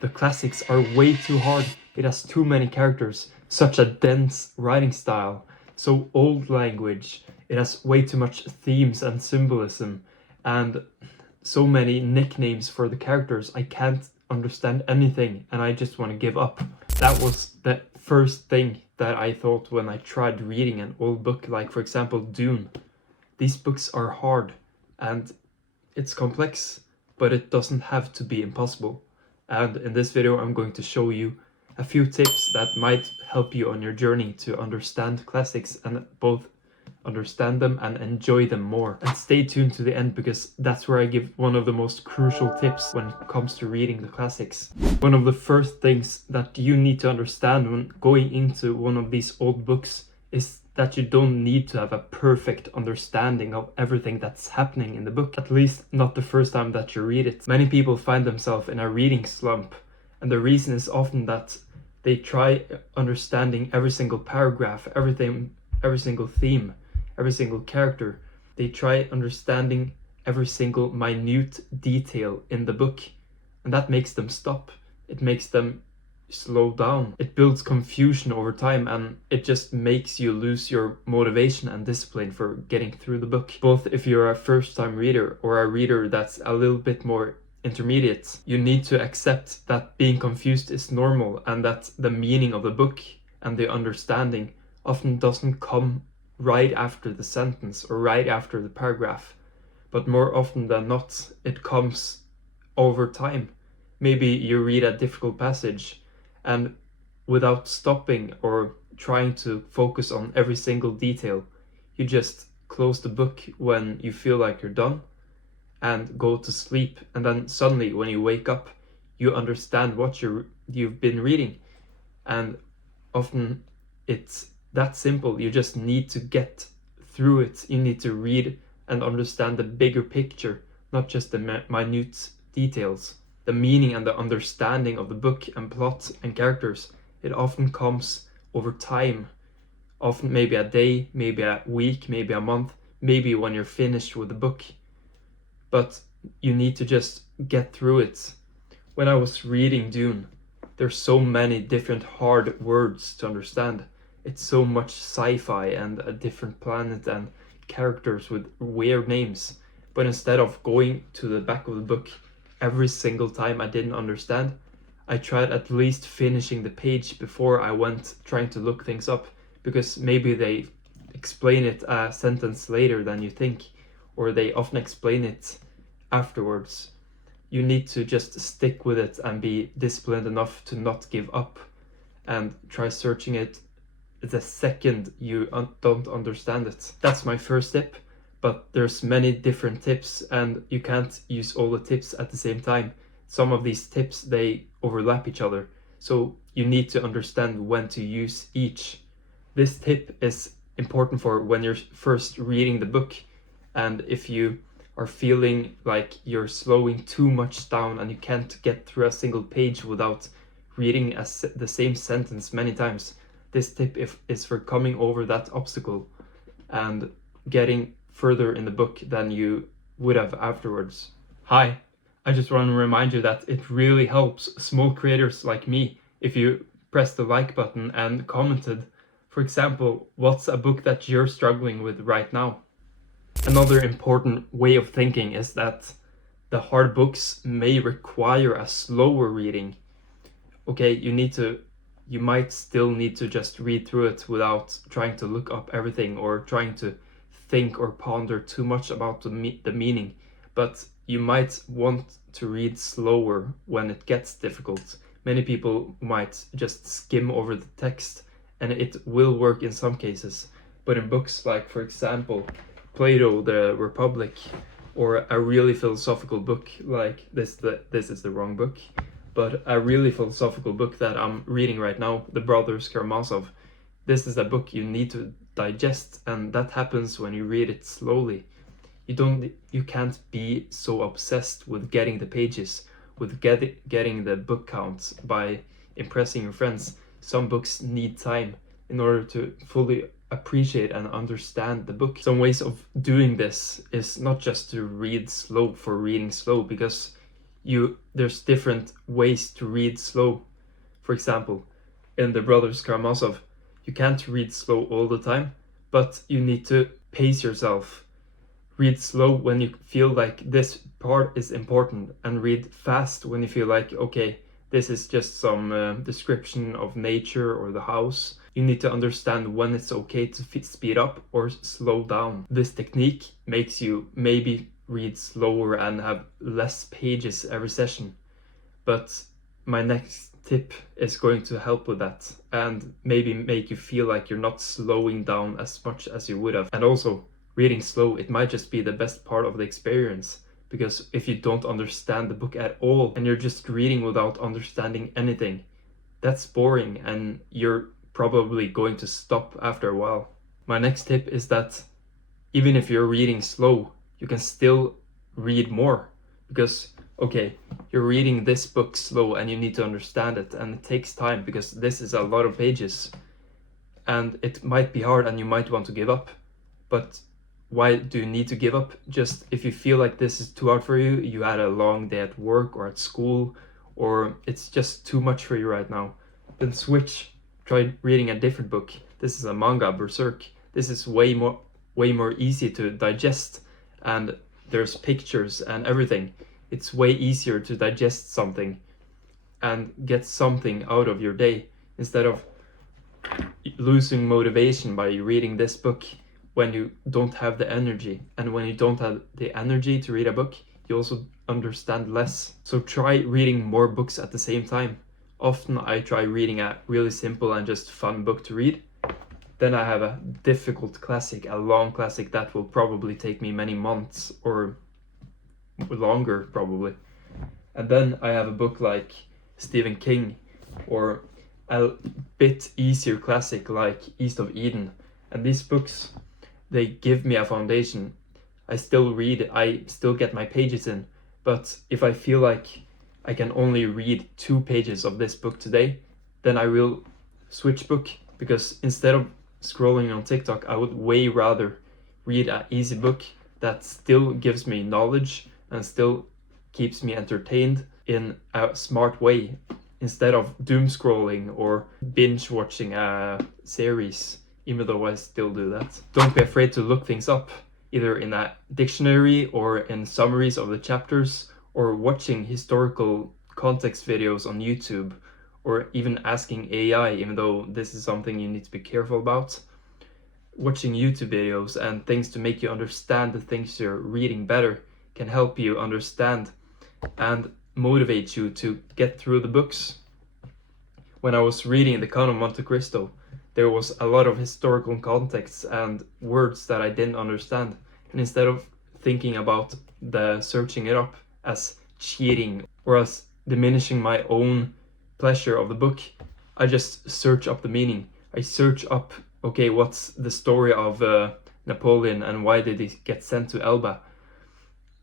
The classics are way too hard. It has too many characters, such a dense writing style, so old language. It has way too much themes and symbolism, and so many nicknames for the characters. I can't understand anything, and I just want to give up. That was the first thing that I thought when I tried reading an old book, like for example Dune. These books are hard, and it's complex, but it doesn't have to be impossible. And in this video I'm going to show you a few tips that might help you on your journey to understand classics and both understand them and enjoy them more. And stay tuned to the end, because that's where I give one of the most crucial tips when it comes to reading the classics. One of the first things that you need to understand when going into one of these old books is that you don't need to have a perfect understanding of everything that's happening in the book, at least not the first time that you read it. Many people find themselves in a reading slump, and the reason is often that they try understanding every single paragraph, every single theme, every single character. They try understanding every single minute detail in the book, and that makes them stop. It makes them slow down. It builds confusion over time, and it just makes you lose your motivation and discipline for getting through the book. Both if you're a first-time reader or a reader that's a little bit more intermediate, you need to accept that being confused is normal, and that the meaning of the book and the understanding often doesn't come right after the sentence or right after the paragraph, but more often than not it comes over time. Maybe you read a difficult passage, and without stopping or trying to focus on every single detail, you just close the book when you feel like you're done and go to sleep, and then suddenly when you wake up you understand what you've been reading. And often it's that simple. You just need to get through it. You need to read and understand the bigger picture, not just the minute details. The meaning and the understanding of the book and plot and characters, it often comes over time. Often maybe a day, maybe a week, maybe a month, maybe when you're finished with the book. But you need to just get through it. When I was reading Dune, there's so many different hard words to understand. It's so much sci-fi and a different planet and characters with weird names. But instead of going to the back of the book every single time I didn't understand, I tried at least finishing the page before I went trying to look things up, because maybe they explain it a sentence later than you think, or they often explain it afterwards. You need to just stick with it and be disciplined enough to not give up and try searching it the second you don't understand it. That's my first tip. But there's many different tips, and you can't use all the tips at the same time. Some of these tips, they overlap each other, so you need to understand when to use each. This tip is important for when you're first reading the book, and if you are feeling like you're slowing too much down and you can't get through a single page without reading the same sentence many times. This tip is for coming over that obstacle and getting further in the book than you would have afterwards. Hi, I just want to remind you that it really helps small creators like me if you press the like button and commented, for example, what's a book that you're struggling with right now? Another important way of thinking is that the hard books may require a slower reading. Okay, you might still need to just read through it without trying to look up everything or trying to think or ponder too much about the meaning, but you might want to read slower when it gets difficult. Many people might just skim over the text, and it will work in some cases, but in books like, for example, Plato, the Republic, or a really philosophical book like this is the wrong book, but a really philosophical book that I'm reading right now, The Brothers Karamazov. This is a book you need to digest, and that happens when you read it slowly. You can't be so obsessed with getting the pages, with getting the book counts by impressing your friends. Some books need time in order to fully appreciate and understand the book. Some ways of doing this is not just to read slow for reading slow, because there's different ways to read slow. For example, in the Brothers Karamazov, you can't read slow all the time, but you need to pace yourself. Read slow when you feel like this part is important, and read fast when you feel like, okay, this is just some description of nature or the house. You need to understand when it's okay to speed up or slow down. This technique makes you maybe read slower and have less pages every session. But my next tip is going to help with that and maybe make you feel like you're not slowing down as much as you would have. And also, reading slow, it might just be the best part of the experience, because if you don't understand the book at all and you're just reading without understanding anything, that's boring and you're probably going to stop after a while. My next tip is that even if you're reading slow, you can still read more, because okay, you're reading this book slow and you need to understand it, and it takes time because this is a lot of pages and it might be hard and you might want to give up. But why do you need to give up? Just if you feel like this is too hard for you, you had a long day at work or at school, or it's just too much for you right now, then switch. Try reading a different book. This is a manga, Berserk. This is way more easy to digest, and there's pictures and everything. It's way easier to digest something and get something out of your day, instead of losing motivation by reading this book when you don't have the energy. And when you don't have the energy to read a book, you also understand less. So try reading more books at the same time. Often I try reading a really simple and just fun book to read. Then I have a difficult classic, a long classic that will probably take me many months or longer probably. And then I have a book like Stephen King, or a bit easier classic like East of Eden. And these books, they give me a foundation. I still read, I still get my pages in, but if I feel like I can only read 2 pages of this book today, then I will switch book, because instead of scrolling on TikTok, I would way rather read an easy book that still gives me knowledge and still keeps me entertained in a smart way, instead of doom scrolling or binge watching a series, even though I still do that. Don't be afraid to look things up, either in a dictionary or in summaries of the chapters, or watching historical context videos on YouTube, or even asking AI, even though this is something you need to be careful about. Watching YouTube videos and things to make you understand the things you're reading better can help you understand and motivate you to get through the books. When I was reading The Count of Monte Cristo, there was a lot of historical context and words that I didn't understand. And instead of thinking about the searching it up as cheating or as diminishing my own pleasure of the book, I just search up the meaning. I search up, okay, what's the story of Napoleon and why did he get sent to Elba?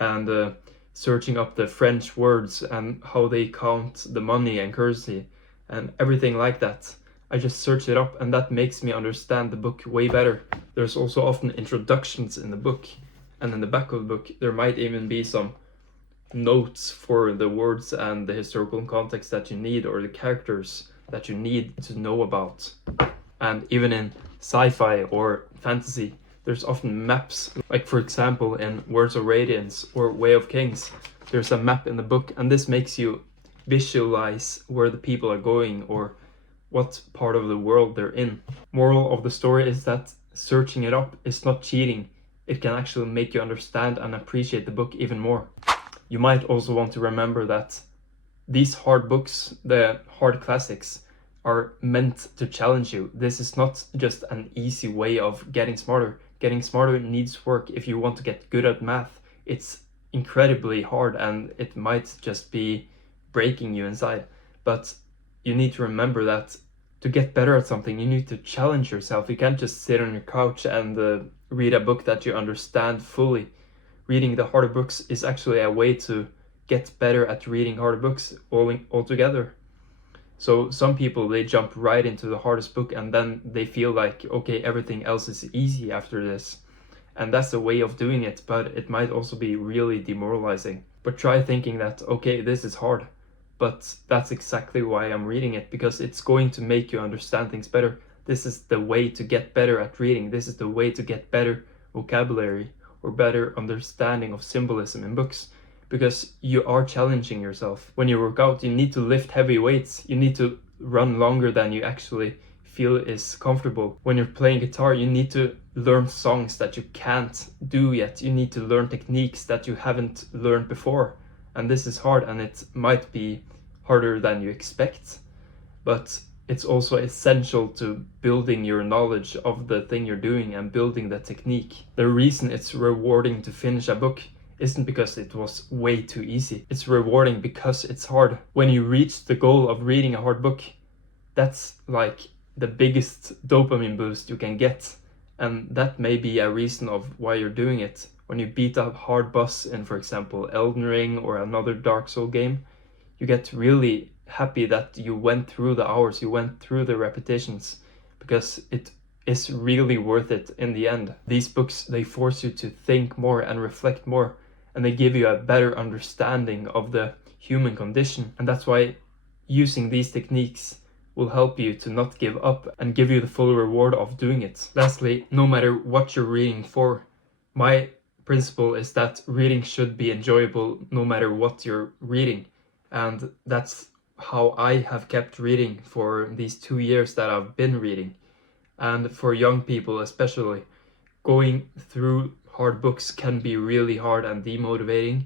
And searching up the French words and how they count the money and currency and everything like that. I just search it up, and that makes me understand the book way better. There's also often introductions in the book, and in the back of the book there might even be some notes for the words and the historical context that you need, or the characters that you need to know about. And even in sci-fi or fantasy, there's often maps. Like for example in Words of Radiance or Way of Kings, there's a map in the book, and this makes you visualize where the people are going or what part of the world they're in. Moral of the story is that searching it up is not cheating. It can actually make you understand and appreciate the book even more. You might also want to remember that these hard books, the hard classics, are meant to challenge you. This is not just an easy way of getting smarter. Getting smarter needs work. If you want to get good at math, it's incredibly hard and it might just be breaking you inside. But you need to remember that to get better at something, you need to challenge yourself. You can't just sit on your couch and read a book that you understand fully. Reading the harder books is actually a way to get better at reading harder books altogether. So some people, they jump right into the hardest book and then they feel like, okay, everything else is easy after this. And that's a way of doing it, but it might also be really demoralizing. but try thinking that, okay, this is hard, but that's exactly why I'm reading it, because it's going to make you understand things better. This is the way to get better at reading. This is the way to get better vocabulary or better understanding of symbolism in books, because you are challenging yourself. When you work out, you need to lift heavy weights. You need to run longer than you actually feel is comfortable. When you're playing guitar, you need to learn songs that you can't do yet. You need to learn techniques that you haven't learned before. And this is hard, and it might be harder than you expect, but it's also essential to building your knowledge of the thing you're doing and building the technique. The reason it's rewarding to finish a book isn't because it was way too easy. It's rewarding because it's hard. When you reach the goal of reading a hard book, that's like the biggest dopamine boost you can get, and that may be a reason of why you're doing it. When you beat a hard boss in, for example, Elden Ring or another Dark Soul game, you get really happy that you went through the hours, you went through the repetitions, because it is really worth it in the end. These books, they force you to think more and reflect more, and they give you a better understanding of the human condition, and that's why using these techniques will help you to not give up and give you the full reward of doing it. Lastly, no matter what you're reading for, my principle is that reading should be enjoyable no matter what you're reading. And that's how I have kept reading for these 2 years that I've been reading. And for young people especially, going through hard books can be really hard and demotivating,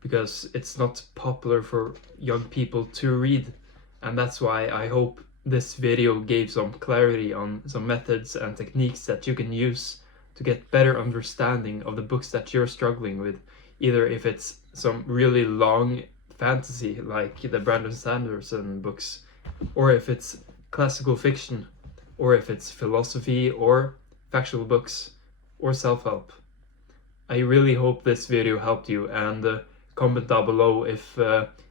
because it's not popular for young people to read. And that's why I hope this video gave some clarity on some methods and techniques that you can use to get better understanding of the books that you're struggling with, either if it's some really long fantasy like the Brandon Sanderson books, or if it's classical fiction, or if it's philosophy or factual books or self-help. I really hope this video helped you, and comment down below if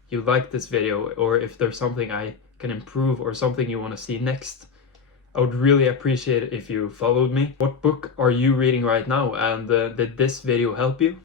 you liked this video, or if there's something I can improve or something you want to see next. I would really appreciate it if you followed me. What book are you reading right now, and did this video help you?